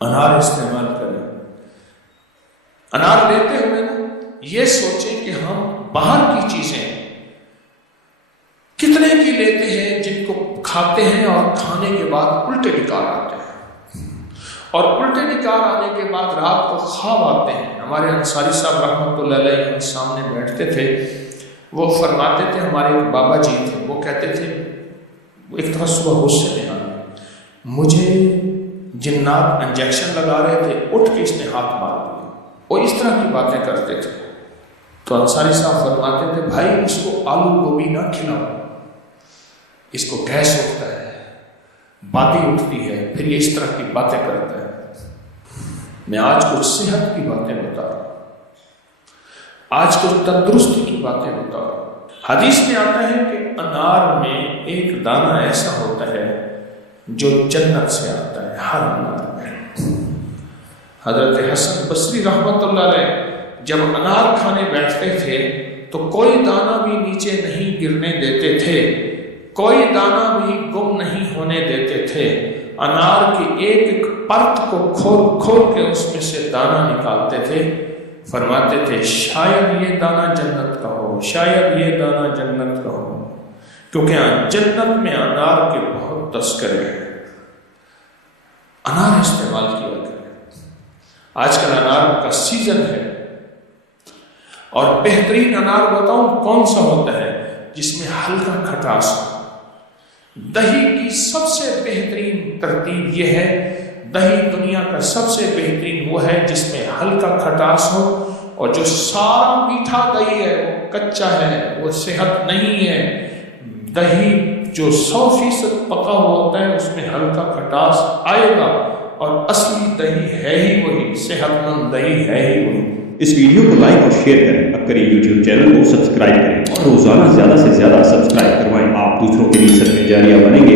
انار استعمال کریں۔ انار لیتے ہوئے نا یہ سوچیں کہ ہم باہر کی چیزیں کتنے کی لیتے ہیں جن کو کھاتے ہیں اور کھانے کے بعد الٹے ڈکار آتے ہیں، اور الٹے ڈکار آنے کے بعد رات کو خواب آتے ہیں۔ ہمارے انصاری صاحب رحمۃ اللہ علیہ ہم سامنے بیٹھتے تھے، وہ فرماتے تھے، ہمارے ایک بابا جی تھے، وہ کہتے تھے ایک دفعہ صبح غصے میں آ گئے، مجھے جنات انجیکشن لگا رہے تھے، اٹھ کے اس نے ہاتھ مار دیا، اور اس طرح کی باتیں کرتے تھے۔ تو انصاری صاحب فرماتے تھے بھائی اس کو آلو گوبھی نہ کھلاؤ، اس کو گیس اٹھتا ہے، باتیں اٹھتی ہے، پھر یہ اس طرح کی باتیں کرتا ہے۔ میں آج کچھ صحت کی باتیں بتا رہا ہوں، آج کچھ تندرستی کی باتیں بتا رہا ہوں۔ حدیث میں آتا ہے کہ انار میں ایک دانہ ایسا ہوتا ہے جو جنت سے آتا ہے، ہر انار میں۔ حضرت حسن بصری رحمۃ اللہ علیہ جب انار کھانے بیٹھتے تھے تو کوئی دانہ بھی نیچے نہیں گرنے دیتے تھے، کوئی دانہ بھی گم نہیں ہونے دیتے تھے۔ انار کی ایک ایک پرت کو کھول کھول کے اس میں سے دانہ نکالتے تھے، فرماتے تھے شاید یہ دانہ جنت کا ہو، شاید یہ دانہ جنت کا ہو، کیونکہ جنت میں انار کے بہت تذکرے ہیں۔ انار استعمال کیا کریں۔ آج کل انار کا سیزن ہے، اور بہترین انار بتاؤں کون سا ہوتا ہے؟ جس میں ہلکا کھٹاس ہو۔ دہی کی سب سے بہترین ترتیب یہ ہے، دہی دنیا کا سب سے بہترین وہ ہے جس میں ہلکا کھٹاس ہو، اور جو سارا میٹھا دہی ہے وہ کچا ہے، وہ صحت نہیں ہے۔ دہی جو 100% پکا ہوا ہوتا ہے اس میں ہلکا کھٹاس آئے گا، اور اصلی دہی ہے ہی وہی، صحت مند دہی ہے ہی وہی۔ اس ویڈیو کو لائک اور شیئر کریں، اب کریں یوٹیوب چینل کو سبسکرائب کریں، اور روزانہ زیادہ سے زیادہ سبسکرائب کروائیں۔ آپ دوسروں کے لیے صدقہ جاریہ بنیں گے۔